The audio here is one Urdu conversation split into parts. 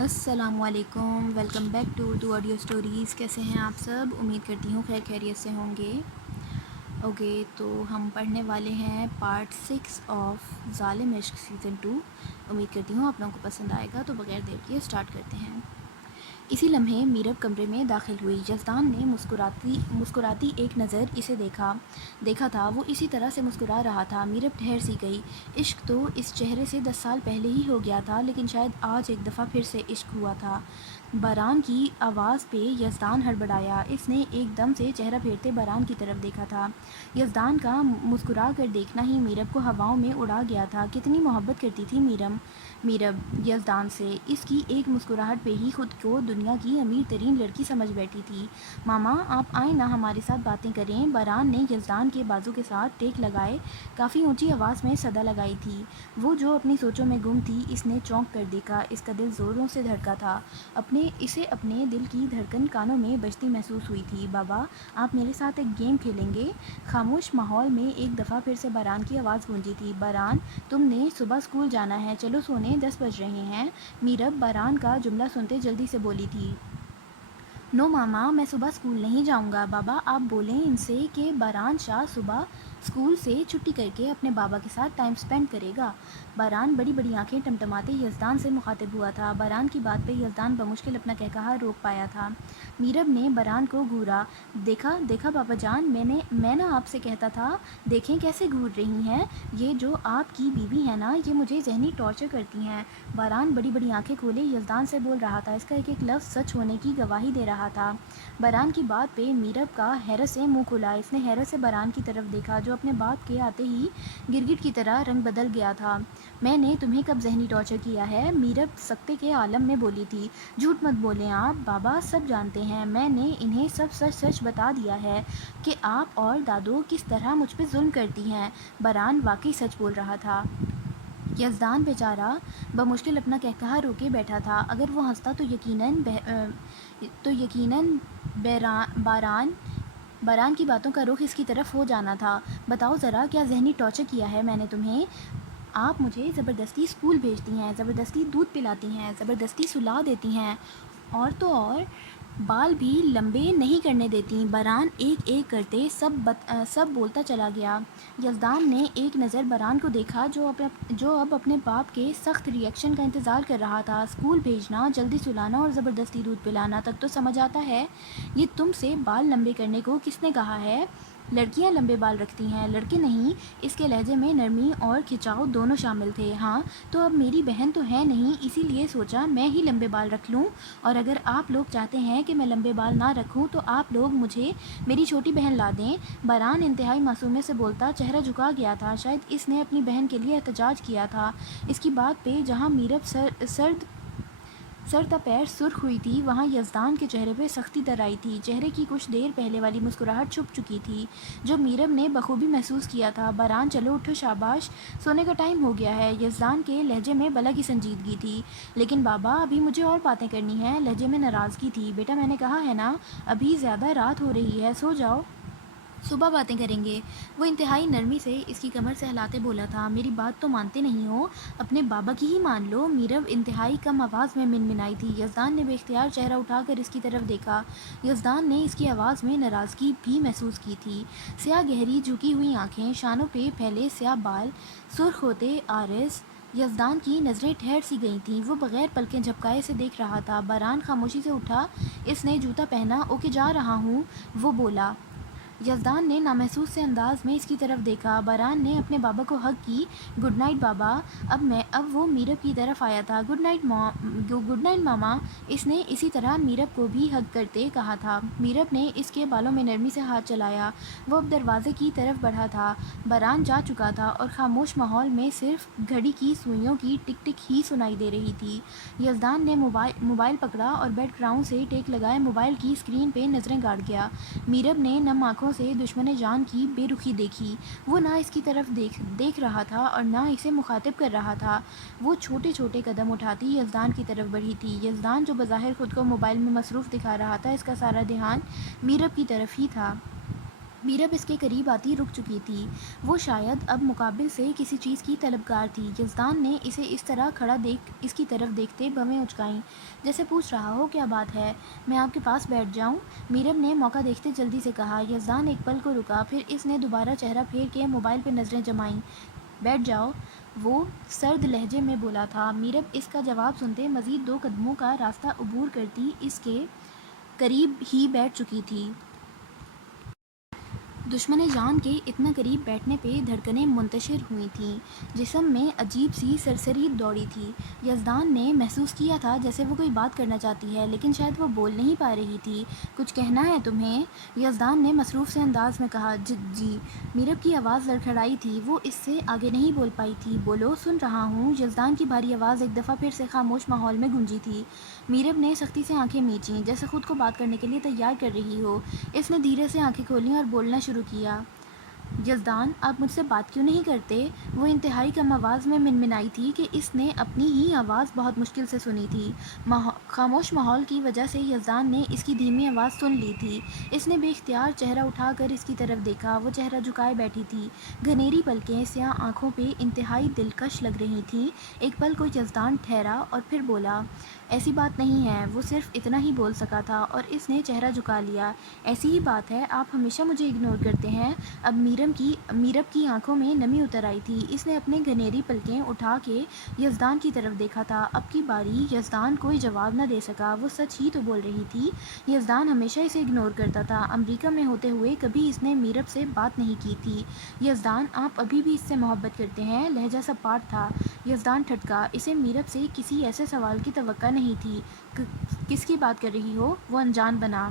السلام علیکم، welcome back to audio stories. کیسے ہیں آپ سب؟ امید کرتی ہوں خیر خیریت سے ہوں گے۔ اوکے، تو ہم پڑھنے والے ہیں پارٹ 6 آف ظالم عشق سیزن 2۔ امید کرتی ہوں آپ لوگوں کو پسند آئے گا، تو بغیر دیر کیے اسٹارٹ کرتے ہیں۔ اسی لمحے میرب کمرے میں داخل ہوئی۔ یزدان نے مسکراتی ایک نظر اسے دیکھا تھا۔ وہ اسی طرح سے مسکرا رہا تھا۔ میرب ٹھہر سی گئی۔ عشق تو اس چہرے سے 10 سال پہلے ہی ہو گیا تھا، لیکن شاید آج ایک دفعہ پھر سے عشق ہوا تھا۔ باران کی آواز پہ یزدان ہڑبڑایا۔ اس نے ایک دم سے چہرہ پھیرتے باران کی طرف دیکھا تھا۔ یزدان کا مسکرا کر دیکھنا ہی میرب کو ہواؤں میں اڑا گیا تھا۔ کتنی محبت کرتی تھی میرب یزدان سے۔ اس کی ایک مسکراہٹ پہ ہی خود کو دنیا کی امیر ترین لڑکی سمجھ بیٹھی تھی۔ ماما، آپ آئیں نا، ہمارے ساتھ باتیں کریں۔ باران نے یزدان کے بازو کے ساتھ ٹیک لگائے کافی اونچی آواز میں صدا لگائی تھی۔ وہ جو اپنی سوچوں میں گم تھی، اس نے چونک کر دیکھا۔ اس کا دل زوروں سے دھڑکا تھا۔ اسے اپنے دل کی دھڑکن کانوں میں بجتی محسوس ہوئی تھی۔ بابا، آپ میرے ساتھ ایک گیم کھیلیں گے؟ خاموش ماحول میں ایک دفعہ پھر سے باران کی آواز گونجی تھی۔ باران، تم نے صبح اسکول جانا ہے، چلو سونے، 10 بج رہے ہیں۔ میرب باران کا جملہ سنتے جلدی سے بولی تھی۔ نو ماما، میں صبح اسکول نہیں جاؤں گا۔ بابا، آپ بولیں ان سے کہ باران شاہ صبح اسکول سے چھٹی کر کے اپنے بابا کے ساتھ ٹائم سپینڈ کرے گا۔ باران بڑی بڑی آنکھیں ٹمٹماتے یزدان سے مخاطب ہوا تھا۔ باران کی بات پہ یزدان بمشکل اپنا کہا روک پایا تھا۔ میرب نے باران کو گھورا۔ دیکھا بابا جان، میں نا آپ سے کہتا تھا، دیکھیں کیسے گھور رہی ہیں۔ یہ جو آپ کی بیوی ہے نا، یہ مجھے ذہنی ٹارچر کرتی ہیں۔ باران بڑی بڑی آنکھیں کھولے یزدان سے بول رہا تھا۔ اس کا ایک ایک لفظ سچ ہونے کی گواہی دے رہا تھا۔ باران کی بات پہ میرب کا حیرت سے منہ کھلا۔ اس نے حیرت سے باران کی طرف دیکھا، جو اپنے باپ کے آتے ہی گرگٹ کی طرح رنگ بدل گیا تھا۔ میں نے تمہیں کب ذہنی ٹارچر کیا ہے؟ میرب سکتے کے عالم میں بولی تھی۔ جھوٹ مت بولیں آپ، بابا سب جانتے ہیں۔ میں نے انہیں سب سچ بتا دیا ہے کہ آپ اور دادو کس طرح مجھ پہ ظلم کرتی ہیں۔ باران واقعی سچ بول رہا تھا۔ یزدان بیچارہ بمشکل اپنا کہا روکے بیٹھا تھا۔ اگر وہ ہنستا تو یقیناً باران کی باتوں کا رخ اس کی طرف ہو جانا تھا۔ بتاؤ ذرا، کیا ذہنی ٹارچر کیا ہے میں نے تمہیں؟ آپ مجھے زبردستی اسکول بھیجتی ہیں، زبردستی دودھ پلاتی ہیں، زبردستی سلا دیتی ہیں، اور تو اور بال بھی لمبے نہیں کرنے دیتی۔ باران ایک ایک کرتے سب بولتا چلا گیا۔ یزدان نے ایک نظر باران کو دیکھا، جو اب اپنے باپ کے سخت ری ایکشن کا انتظار کر رہا تھا۔ اسکول بھیجنا، جلدی سلانا اور زبردستی دودھ پلانا تک تو سمجھ آتا ہے۔ یہ تم سے بال لمبے کرنے کو کس نے کہا ہے؟ لڑکیاں لمبے بال رکھتی ہیں، لڑکے نہیں۔ اس کے لہجے میں نرمی اور کھچاؤ دونوں شامل تھے۔ ہاں تو اب میری بہن تو ہے نہیں، اسی لیے سوچا میں ہی لمبے بال رکھ لوں، اور اگر آپ لوگ چاہتے ہیں کہ میں لمبے بال نہ رکھوں تو آپ لوگ مجھے میری چھوٹی بہن لا دیں۔ باران انتہائی معصومیت سے بولتا، چہرہ جھکا گیا تھا۔ شاید اس نے اپنی بہن کے لیے احتجاج کیا تھا۔ اس کی بات پہ جہاں میرب سر تا پیر سرخ ہوئی تھی، وہاں یزدان کے چہرے پہ سختی در آئی تھی۔ چہرے کی کچھ دیر پہلے والی مسکراہٹ چھپ چکی تھی، جو میرب نے بخوبی محسوس کیا تھا۔ باران، چلو اٹھو، شاباش، سونے کا ٹائم ہو گیا ہے۔ یزدان کے لہجے میں بلا کی سنجیدگی تھی۔ لیکن بابا، ابھی مجھے اور باتیں کرنی ہیں۔ لہجے میں ناراضگی تھی۔ بیٹا، میں نے کہا ہے نا، ابھی زیادہ رات ہو رہی ہے، سو جاؤ، صبح باتیں کریں گے۔ وہ انتہائی نرمی سے اس کی کمر سے ہلاتے بولا تھا۔ میری بات تو مانتے نہیں ہو، اپنے بابا کی ہی مان لو۔ میرب انتہائی کم آواز میں منمنائی تھی۔ یزدان نے بے اختیار چہرہ اٹھا کر اس کی طرف دیکھا۔ یزدان نے اس کی آواز میں ناراضگی بھی محسوس کی تھی۔ سیاہ گہری جھکی ہوئی آنکھیں، شانوں پہ پھیلے سیاہ بال، سرخ ہوتے آرز۔ یزدان کی نظریں ٹھہر سی گئی تھیں۔ وہ بغیر پلکیں جھپکائے سے دیکھ رہا تھا۔ باران خاموشی سے اٹھا۔ اس نے جوتا پہنا۔ اوکے، جا رہا ہوں، وہ بولا۔ یزدان نے نامحسوس سے انداز میں اس کی طرف دیکھا۔ باران نے اپنے بابا کو ہگ کی۔ گڈ نائٹ بابا۔ اب وہ میرب کی طرف آیا تھا۔ گڈ نائٹ ماما۔ اس نے اسی طرح میرب کو بھی ہگ کرتے کہا تھا۔ میرب نے اس کے بالوں میں نرمی سے ہاتھ چلایا۔ وہ اب دروازے کی طرف بڑھا تھا۔ باران جا چکا تھا اور خاموش ماحول میں صرف گھڑی کی سوئیوں کی ٹک ٹک ہی سنائی دے رہی تھی۔ یزدان نے موبائل پکڑا اور بیک گراؤنڈ سے ٹیک لگائے موبائل کی اسکرین پہ نظریں گاڑ گیا۔ میرب نے نم آنکھوں سے دشمن جان کی بے رخی دیکھی۔ وہ نہ اس کی طرف دیکھ رہا تھا اور نہ اسے مخاطب کر رہا تھا۔ وہ چھوٹے چھوٹے قدم اٹھاتی یزدان کی طرف بڑھی تھی۔ یزدان، جو بظاہر خود کو موبائل میں مصروف دکھا رہا تھا، اس کا سارا دھیان میرب کی طرف ہی تھا۔ میرب اس کے قریب آتی رک چکی تھی۔ وہ شاید اب مقابل سے کسی چیز کی طلبگار تھی۔ یزدان نے اسے اس طرح کھڑا دیکھ اس کی طرف دیکھتے بھویں اچکائیں، جیسے پوچھ رہا ہو کیا بات ہے، میں آپ کے پاس بیٹھ جاؤں؟ میرب نے موقع دیکھتے جلدی سے کہا۔ یزدان ایک پل کو رکا، پھر اس نے دوبارہ چہرہ پھیر کے موبائل پہ نظریں جمائیں۔ بیٹھ جاؤ، وہ سرد لہجے میں بولا تھا۔ میرب اس کا جواب سنتے مزید 2 قدموں کا راستہ عبور کرتی اس کے قریب ہی بیٹھ چکی تھی۔ دشمن جان کے اتنا قریب بیٹھنے پہ دھڑکنیں منتشر ہوئی تھیں، جسم میں عجیب سی سرسری دوڑی تھی۔ یزدان نے محسوس کیا تھا جیسے وہ کوئی بات کرنا چاہتی ہے، لیکن شاید وہ بول نہیں پا رہی تھی۔ کچھ کہنا ہے تمہیں؟ یزدان نے مصروف سے انداز میں کہا۔ جی۔ میرب کی آواز لڑکھڑائی تھی، وہ اس سے آگے نہیں بول پائی تھی۔ بولو، سن رہا ہوں۔ یزدان کی بھاری آواز ایک دفعہ پھر سے خاموش ماحول میں گونجی تھی۔ میرب نے سختی سے آنکھیں میچیں، جیسے خود کو بات کرنے کے لیے تیار کر رہی ہو۔ اس نے دھیرے سے آنکھیں کھولیں اور بولنا شروع کیا۔ یزدان، آپ مجھ سے بات کیوں نہیں کرتے؟ وہ انتہائی کم آواز میں منمنائی تھی کہ اس نے اپنی ہی آواز بہت مشکل سے سنی تھی۔ خاموش ماحول کی وجہ سے یزدان نے اس کی دھیمی آواز سن لی تھی۔ اس نے بے اختیار چہرہ اٹھا کر اس کی طرف دیکھا۔ وہ چہرہ جھکائے بیٹھی تھی، گھنیری پلکیں سیاہ آنکھوں پہ انتہائی دلکش لگ رہی تھیں۔ ایک پل کو یزدان ٹھہرا اور پھر بولا، ایسی بات نہیں ہے۔ وہ صرف اتنا ہی بول سکا تھا اور اس نے چہرہ جھکا لیا۔ ایسی ہی بات ہے، آپ ہمیشہ مجھے اگنور کرتے ہیں۔ اب میرب کی آنکھوں میں نمی اتر آئی تھی۔ اس نے اپنے گھنیری پلکیں اٹھا کے یزدان کی طرف دیکھا تھا۔ اب کی باری یزدان کوئی جواب نہ دے سکا۔ وہ سچ ہی تو بول رہی تھی۔ یزدان ہمیشہ اسے اگنور کرتا تھا۔ امریکہ میں ہوتے ہوئے کبھی اس نے میرب سے بات نہیں کی تھی۔ یزدان، آپ ابھی بھی اس سے محبت کرتے ہیں؟ لہجہ سپاٹ تھا۔ یزدان ٹھٹکا۔ اسے میرب سے کسی ایسے سوال کی توقع نہیں تھی۔ کس کی بات کر رہی ہو؟ وہ انجان بنا۔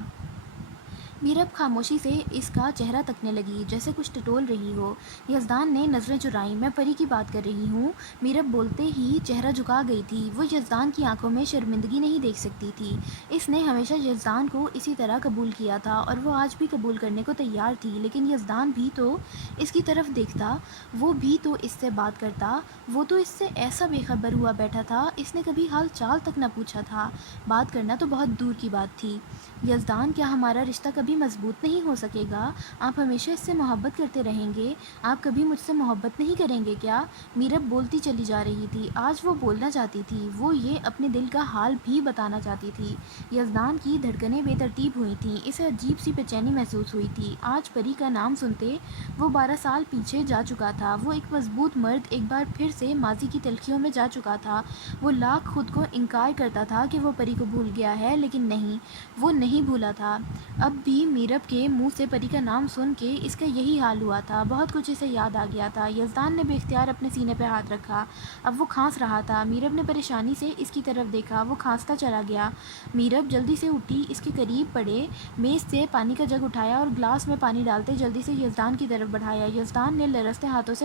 میرب خاموشی سے اس کا چہرہ تکنے لگی، جیسے کچھ ٹٹول رہی ہو۔ یزدان نے نظریں چرائیں۔ میں پری کی بات کر رہی ہوں۔ میرب بولتے ہی چہرہ جھکا گئی تھی۔ وہ یزدان کی آنکھوں میں شرمندگی نہیں دیکھ سکتی تھی۔ اس نے ہمیشہ یزدان کو اسی طرح قبول کیا تھا اور وہ آج بھی قبول کرنے کو تیار تھی، لیکن یزدان بھی تو اس کی طرف دیکھتا، وہ بھی تو اس سے بات کرتا۔ وہ تو اس سے ایسا بے خبر ہوا بیٹھا تھا، اس نے کبھی حال چال تک نہ پوچھا تھا۔ بات کرنا تو بہت دور کی بات تھی۔ یزدان، کیا ہمارا رشتہ کبھی مضبوط نہیں ہو سکے گا؟ آپ ہمیشہ اس سے محبت کرتے رہیں گے، آپ کبھی مجھ سے محبت نہیں کریں گے کیا؟ میرب بولتی چلی جا رہی تھی۔ آج وہ بولنا چاہتی تھی، وہ یہ اپنے دل کا حال بھی بتانا چاہتی تھی۔ یزدان کی دھڑکنیں بے ترتیب ہوئی تھیں، اسے عجیب سی بے چینی محسوس ہوئی تھی۔ آج پری کا نام سنتے وہ 12 سال پیچھے جا چکا تھا۔ وہ ایک مضبوط مرد ایک بار پھر سے ماضی کی تلخیوں میں جا چکا تھا۔ وہ لاکھ خود کو انکار کرتا تھا کہ وہ پری کو بھول گیا ہے، لیکن نہیں، وہ نہیں بھولا تھا۔ اب بھی میرب کے منہ سے پری کا نام سن کے اس کا یہی حال ہوا تھا۔ بہت کچھ اسے یاد آ گیا تھا۔ یزدان نے بے اختیار اپنے سینے پہ ہاتھ رکھا۔ اب وہ کھانس رہا تھا۔ میرب نے پریشانی سے اس کی طرف دیکھا۔ وہ کھانستا چلا گیا۔ میرب جلدی سے اٹھی، اس کے قریب پڑے میز سے پانی کا جگ اٹھایا اور گلاس میں پانی ڈالتے جلدی سے یزدان کی طرف بڑھایا۔ یزدان نے لرزتے ہاتھوں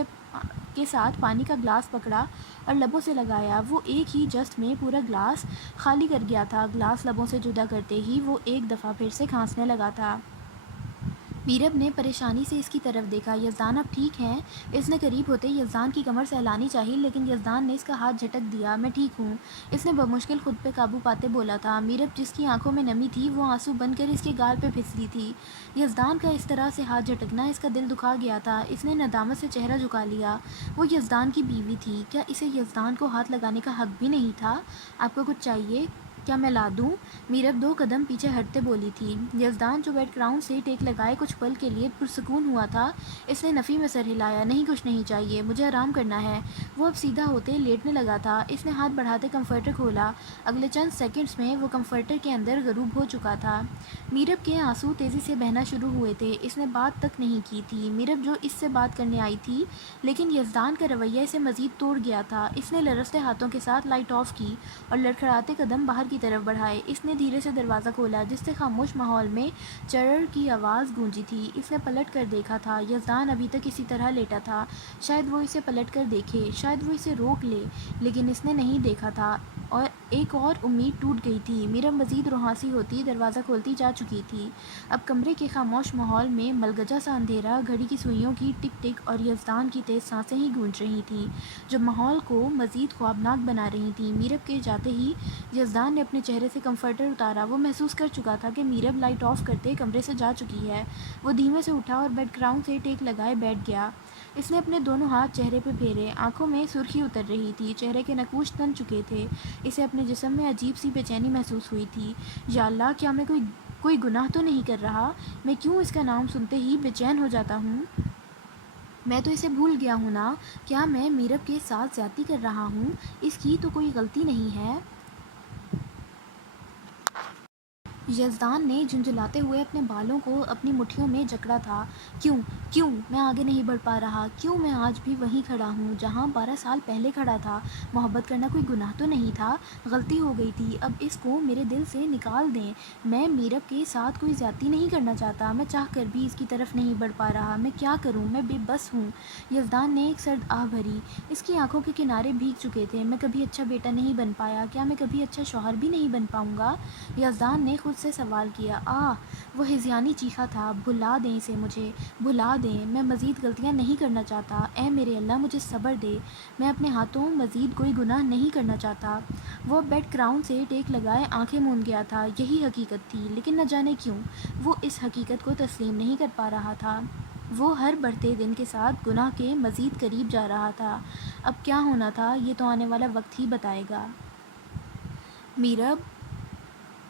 کے ساتھ پانی کا گلاس پکڑا اور لبوں سے لگایا۔ وہ ایک ہی جست میں پورا گلاس خالی کر گیا تھا۔ گلاس لبوں سے جدا کرتے ہی وہ ایک دفعہ پھر سے کھانسنے لگا تھا۔ میرب نے پریشانی سے اس کی طرف دیکھا۔ یزدان، آپ ٹھیک ہیں؟ اس نے قریب ہوتے یزدان کی کمر سہلانی چاہی، لیکن یزدان نے اس کا ہاتھ جھٹک دیا۔ میں ٹھیک ہوں، اس نے بمشکل خود پہ قابو پاتے بولا تھا۔ میرب، جس کی آنکھوں میں نمی تھی، وہ آنسو بن کر اس کے گال پہ پھسلی تھی۔ یزدان کا اس طرح سے ہاتھ جھٹکنا اس کا دل دکھا گیا تھا۔ اس نے ندامت سے چہرہ جھکا لیا۔ وہ یزدان کی بیوی تھی، کیا اسے یزدان کو ہاتھ لگانے کا حق بھی نہیں تھا؟ آپ کو کچھ چاہیے؟ کیا میں لا دوں؟ میرب 2 قدم پیچھے ہٹتے بولی تھی۔ یزدان، جو بیک گراؤنڈ سے ٹیک لگائے کچھ پل کے لیے پرسکون ہوا تھا، اس نے نفی میں سر ہلایا۔ نہیں، کچھ نہیں چاہیے، مجھے آرام کرنا ہے۔ وہ اب سیدھا ہوتے لیٹنے لگا تھا۔ اس نے ہاتھ بڑھاتے کمفرٹر کھولا۔ اگلے چند سیکنڈز میں وہ کمفرٹر کے اندر غروب ہو چکا تھا۔ میرب کے آنسو تیزی سے بہنا شروع ہوئے تھے۔ اس نے بات تک نہیں کی تھی، میرب جو اس سے بات کرنے آئی تھی، لیکن یزدان کا رویہ اسے مزید توڑ گیا تھا۔ اس نے لرزتے ہاتھوں کے ساتھ لائٹ آف کی اور لڑکھڑاتے قدم باہر کی طرف بڑھائے۔ اس نے دھیرے سے دروازہ کھولا، جس سے خاموش ماحول میں چرر کی آواز گونجی تھی۔ اس نے پلٹ کر دیکھا تھا، یزدان ابھی تک اسی طرح لیٹا تھا۔ شاید وہ اسے پلٹ کر دیکھے، شاید وہ اسے روک لے، لیکن اس نے نہیں دیکھا تھا۔ اور ایک اور امید ٹوٹ گئی تھی۔ میرب مزید روحانسی ہوتی دروازہ کھولتی جا چکی تھی۔ اب کمرے کے خاموش ماحول میں ملگجا سا اندھیرا، گھڑی کی سوئیوں کی ٹک ٹک اور یزدان کی تیز سانسیں ہی گونج رہی تھیں جو ماحول کو مزید خوابناک بنا رہی تھیں۔ میرب کے جاتے ہی یزدان نے اپنے چہرے سے کمفرٹر اتارا۔ وہ محسوس کر چکا تھا کہ میرب لائٹ آف کرتے کمرے سے جا چکی ہے۔ وہ دھیمے سے اٹھا اور بیڈ گراؤنڈ سے ٹیک لگائے بیٹھ گیا۔ اس نے اپنے دونوں ہاتھ چہرے پہ پھیرے، آنکھوں میں سرخی اتر رہی تھی، چہرے کے نقوش تن چکے تھے۔ اسے اپنے جسم میں عجیب سی بے چینی محسوس ہوئی تھی۔ یا اللہ، کیا میں کوئی گناہ تو نہیں کر رہا؟ میں کیوں اس کا نام سنتے ہی بے چین ہو جاتا ہوں؟ میں تو اسے بھول گیا ہوں نا؟ کیا میں میرب کے ساتھ زیادتی کر رہا ہوں؟ اس کی تو کوئی غلطی نہیں ہے۔ یزدان نے جھنجھلاتے ہوئے اپنے بالوں کو اپنی مٹھیوں میں جکڑا تھا۔ کیوں میں آگے نہیں بڑھ پا رہا؟ کیوں میں آج بھی وہیں کھڑا ہوں جہاں 12 سال پہلے کھڑا تھا؟ محبت کرنا کوئی گناہ تو نہیں تھا؟ غلطی ہو گئی تھی، اب اس کو میرے دل سے نکال دیں۔ میں میرب کے ساتھ کوئی زیادتی نہیں کرنا چاہتا، میں چاہ کر بھی اس کی طرف نہیں بڑھ پا رہا۔ میں کیا کروں؟ میں بے بس ہوں۔ یزدان نے ایک سرد آہ بھری۔ اس کی آنکھوں کے کنارے بھیگ چکے تھے۔ میں کبھی اچھا بیٹا نہیں بن پایا، کیا میں کبھی اچھا شوہر بھی نہیں بن پاؤں گا؟ یزدان نے خود سے سوال کیا۔ وہ ہذیانی چیخا تھا، بھلا دیں اسے، مجھے بھلا دیں، میں مزید غلطیاں نہیں کرنا چاہتا۔ اے میرے اللہ، مجھے صبر دے، میں اپنے ہاتھوں مزید کوئی گناہ نہیں کرنا چاہتا۔ وہ بیڈ گراؤنڈ سے ٹیک لگائے آنکھیں موند گیا تھا۔ یہی حقیقت تھی، لیکن نہ جانے کیوں وہ اس حقیقت کو تسلیم نہیں کر پا رہا تھا۔ وہ ہر بڑھتے دن کے ساتھ گناہ کے مزید قریب جا رہا تھا۔ اب کیا ہونا تھا یہ تو آنے والا وقت ہی بتائے گا۔ میرب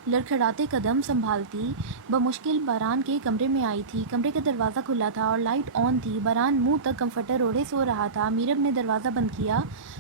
لڑکھڑاتے قدم سنبھالتی بمشکل باران کے کمرے میں آئی تھی۔ کمرے کا دروازہ کھلا تھا اور لائٹ آن تھی۔ باران منہ تک کمفرٹر اوڑھے سو رہا تھا۔ میرب نے دروازہ بند کیا۔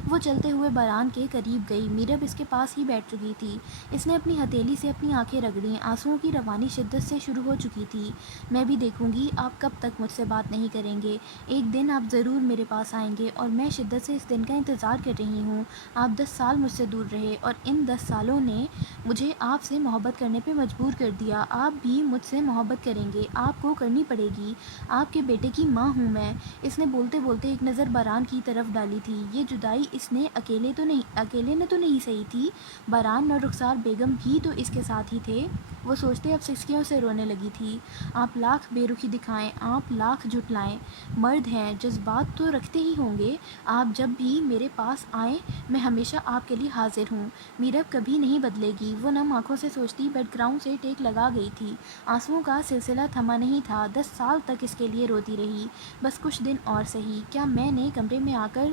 وہ چلتے ہوئے باران کے قریب گئی۔ میرب اس کے پاس ہی بیٹھ چکی تھی۔ اس نے اپنی ہتھیلی سے اپنی آنکھیں رگڑیں، آنسوؤں کی روانی شدت سے شروع ہو چکی تھی۔ میں بھی دیکھوں گی آپ کب تک مجھ سے بات نہیں کریں گے۔ ایک دن آپ ضرور میرے پاس آئیں گے اور میں شدت سے اس دن کا انتظار کر رہی ہوں۔ آپ 10 سال مجھ سے دور رہے اور ان 10 سالوں نے مجھے آپ سے محبت کرنے پہ مجبور کر دیا۔ آپ بھی مجھ سے محبت کریں گے، آپ کو کرنی پڑے گی۔ آپ کے بیٹے کی ماں ہوں میں۔ اس نے بولتے بولتے ایک نظر باران کی طرف ڈالی تھی۔ یہ جدائی اس نے اکیلے نے تو نہیں سہی تھی، باران اور رخسار بیگم بھی تو اس کے ساتھ ہی تھے۔ وہ سوچتے اب سسکیوں سے رونے لگی تھی۔ آپ لاکھ بے رخی دکھائیں، آپ لاکھ جھٹلائیں، مرد ہیں، جذبات تو رکھتے ہی ہوں گے۔ آپ جب بھی میرے پاس آئیں میں ہمیشہ آپ کے لیے حاضر ہوں۔ میرب کبھی نہیں بدلے گی، وہ نم آنکھوں سے سوچتی بیڈ گراؤنڈ سے ٹیک لگا گئی تھی۔ آنسوؤں کا سلسلہ تھما نہیں تھا۔ 10 سال تک اس کے لیے روتی رہی، بس کچھ دن اور سہی۔ کیا میں نے کمرے میں آ کر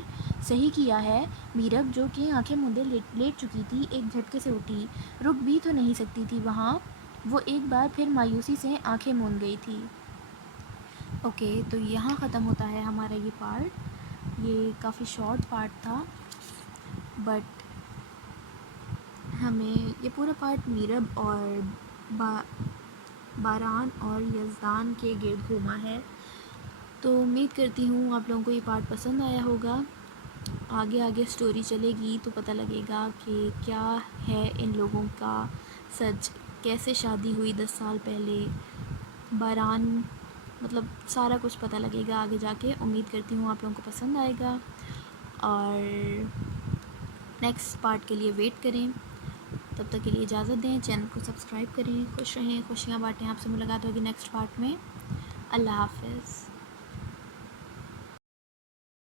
صحیح کیا ہے؟ میرب جو کہ آنکھیں موندے لیٹ چکی تھی ایک جھٹکے سے اٹھی۔ رک بھی تو نہیں سکتی تھی وہاں۔ وہ ایک بار پھر مایوسی سے آنکھیں موند گئی تھی۔ اوکے، تو یہاں ختم ہوتا ہے ہمارا یہ پارٹ۔ یہ کافی شارٹ پارٹ تھا، بٹ ہمیں یہ پورا پارٹ میرب اور باران اور یزدان کے گرد گھوما ہے۔ تو امید کرتی ہوں آپ لوگوں کو یہ پارٹ پسند آیا ہوگا۔ آگے سٹوری چلے گی تو پتہ لگے گا کہ کیا ہے ان لوگوں کا سچ، کیسے شادی ہوئی 10 سال پہلے، باران، مطلب سارا کچھ پتہ لگے گا آگے جا کے۔ امید کرتی ہوں آپ لوگوں کو پسند آئے گا اور نیکسٹ پارٹ کے لیے ویٹ کریں۔ تب تک کے لیے اجازت دیں، چینل کو سبسکرائب کریں، خوش رہیں، خوشیاں بانٹیں۔ آپ سے ملاقات ہوگی نیکسٹ پارٹ میں۔ اللہ حافظ۔